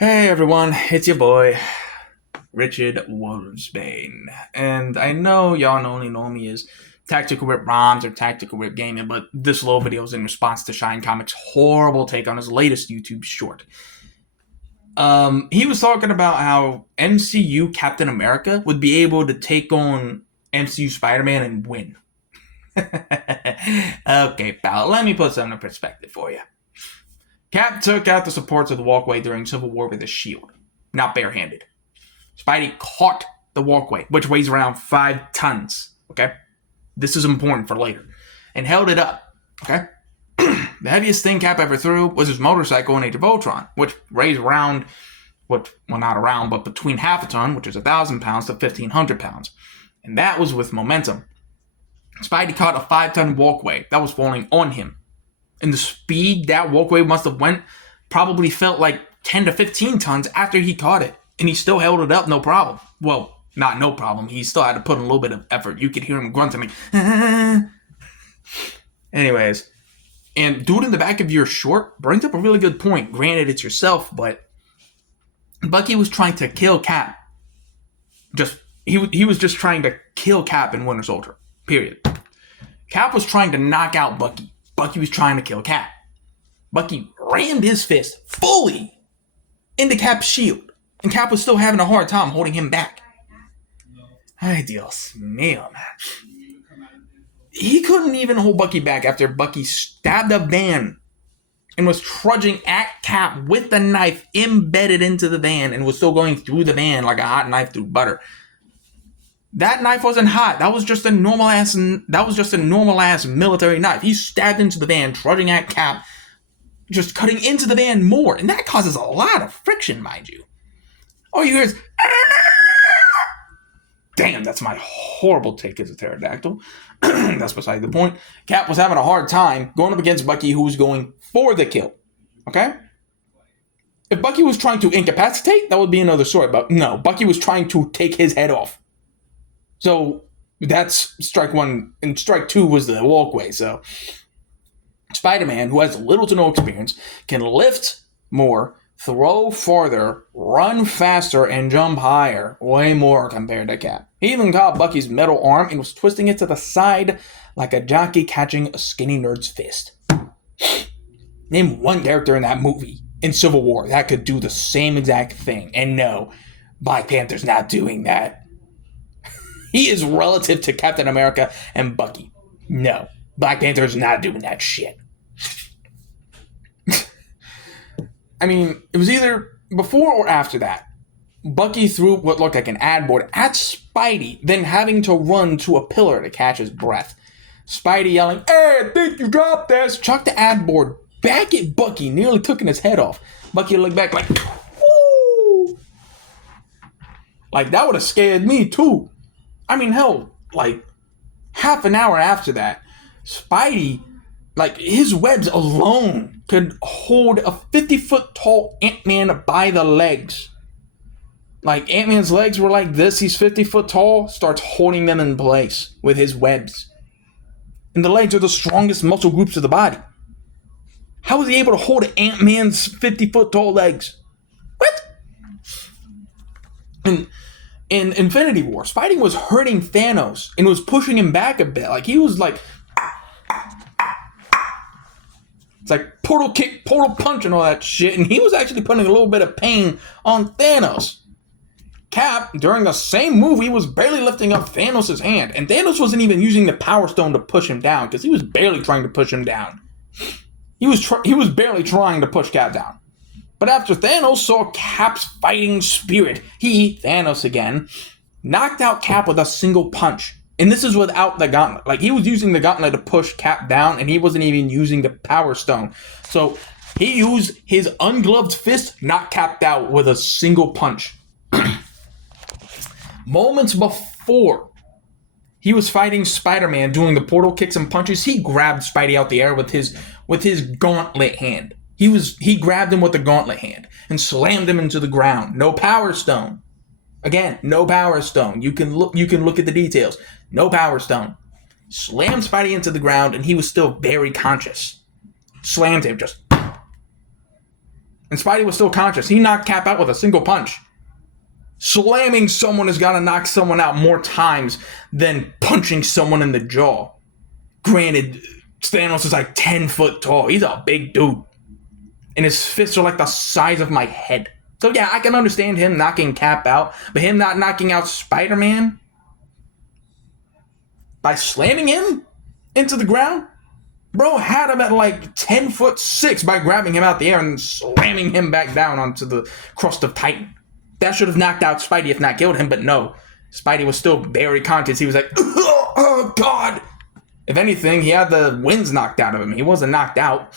Hey everyone, it's your boy, Richard Wolfsbane. And I know y'all only know me as Tactical Rip Roms or Tactical Rip Gaming, but this little video is in response to Shine Comic's horrible take on his latest YouTube short. He was talking about how MCU Captain America would be able to take on MCU Spider Man and win. Okay, pal, let me put something in perspective for you. Cap took out the supports of the walkway during Civil War with a shield, not barehanded. Spidey caught the walkway, which weighs around 5 tons, okay? This is important for later. And held it up, okay? The heaviest thing Cap ever threw was his motorcycle in Age of Ultron, which weighs around, not around, but between half a ton, which is 1,000 pounds, to 1,500 pounds. And that was with momentum. Spidey caught a 5-ton walkway that was falling on him. And the speed that walkway must have went probably felt like 10 to 15 tons after he caught it. And he still held it up, no problem. Well, not no problem. He still had to put in a little bit of effort. You could hear him grunting like, Anyways, and dude in the back of your short brings up a really good point. Granted, it's yourself, but Bucky was trying to kill Cap. He was just trying to kill Cap in Winter Soldier. Period. Cap was trying to knock out Bucky. Bucky was trying to kill Cap. Bucky rammed his fist fully into Cap's shield. And Cap was still having a hard time holding him back. Ay, Dios mío, man. He couldn't even hold Bucky back after Bucky stabbed a van and was trudging at Cap with the knife embedded into the van and was still going through the van like a hot knife through butter. That knife wasn't hot. That was just a normal ass military knife. He stabbed into the van, trudging at Cap, just cutting into the van more. And that causes a lot of friction, mind you. All you hear is, damn, that's my horrible take as a pterodactyl. That's beside the point. Cap was having a hard time going up against Bucky, who was going for the kill. Okay? If Bucky was trying to incapacitate, that would be another story. But no, Bucky was trying to take his head off. So that's strike one, and strike two was the walkway. So Spider Man, who has little to no experience, can lift more, throw farther, run faster, and jump higher. Way more compared to Cap. He even caught Bucky's metal arm and was twisting it to the side like a jockey catching a skinny nerd's fist. Name one character in that movie, in Civil War, that could do the same exact thing. And no, Black Panther's not doing that. He is relative to Captain America and Bucky. No, Black Panther's not doing that shit. I mean, it was either before or after that. Bucky threw what looked like an ad board at Spidey, then having to run to a pillar to catch his breath. Spidey yelling, "Hey, I think you dropped this!" Chucked the ad board back at Bucky, nearly cooking his head off. Bucky looked back like, "Woo!" Like, that would have scared me too. I mean, hell, like, half an hour after that, Spidey, like, his webs alone could hold a 50-foot tall Ant-Man by the legs. Like, Ant-Man's legs were like this, he's 50-foot tall, starts holding them in place with his webs. And the legs are the strongest muscle groups of the body. How was he able to hold Ant-Man's 50-foot tall legs? What? And in Infinity War, Spidey was hurting Thanos and was pushing him back a bit. Like, he was like, it's like portal kick, portal punch, and all that shit. And he was actually putting a little bit of pain on Thanos. Cap, during the same movie, was barely lifting up Thanos' hand. And Thanos wasn't even using the Power Stone to push him down, because he was barely trying to push him down. He was barely trying to push Cap down. But after Thanos saw Cap's fighting spirit, he, Thanos again, knocked out Cap with a single punch. And this is without the gauntlet. Like, he was using the gauntlet to push Cap down, and he wasn't even using the Power Stone. So he used his ungloved fist, knocked Cap out with a single punch. Moments before he was fighting Spider-Man, doing the portal kicks and punches, he grabbed Spidey out the air with his gauntlet hand. He grabbed him with the gauntlet hand and slammed him into the ground. No Power Stone. Again, no Power Stone. You can look at the details. No Power Stone. Slammed Spidey into the ground, and he was still very conscious. Slammed him, just and Spidey was still conscious. He knocked Cap out with a single punch. Slamming someone is gonna knock someone out more times than punching someone in the jaw. Granted, Thanos is like 10 foot tall. He's a big dude. And his fists are like the size of my head. So yeah, I can understand him knocking Cap out, but him not knocking out Spider Man by slamming him into the ground? Bro had him at like 10'6" by grabbing him out the air and slamming him back down onto the crust of Titan. That should have knocked out Spidey if not killed him, but no. Spidey was still very conscious. He was like, oh God. If anything, he had the winds knocked out of him. He wasn't knocked out.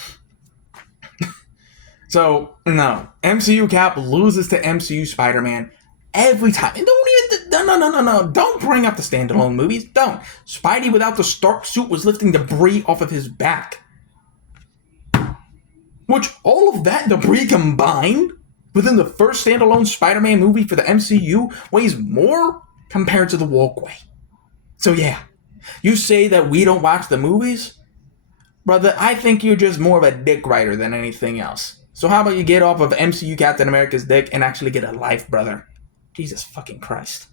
So, no. MCU Cap loses to MCU Spider Man every time. And no. Don't bring up the standalone movies. Don't. Spidey without the Stark suit was lifting debris off of his back. Which, all of that debris combined within the first standalone Spider-Man movie for the MCU weighs more compared to the walkway. So yeah, you say that we don't watch the movies? Brother, I think you're just more of a dick writer than anything else. So how about you get off of MCU Captain America's dick and actually get a life, brother? Jesus fucking Christ.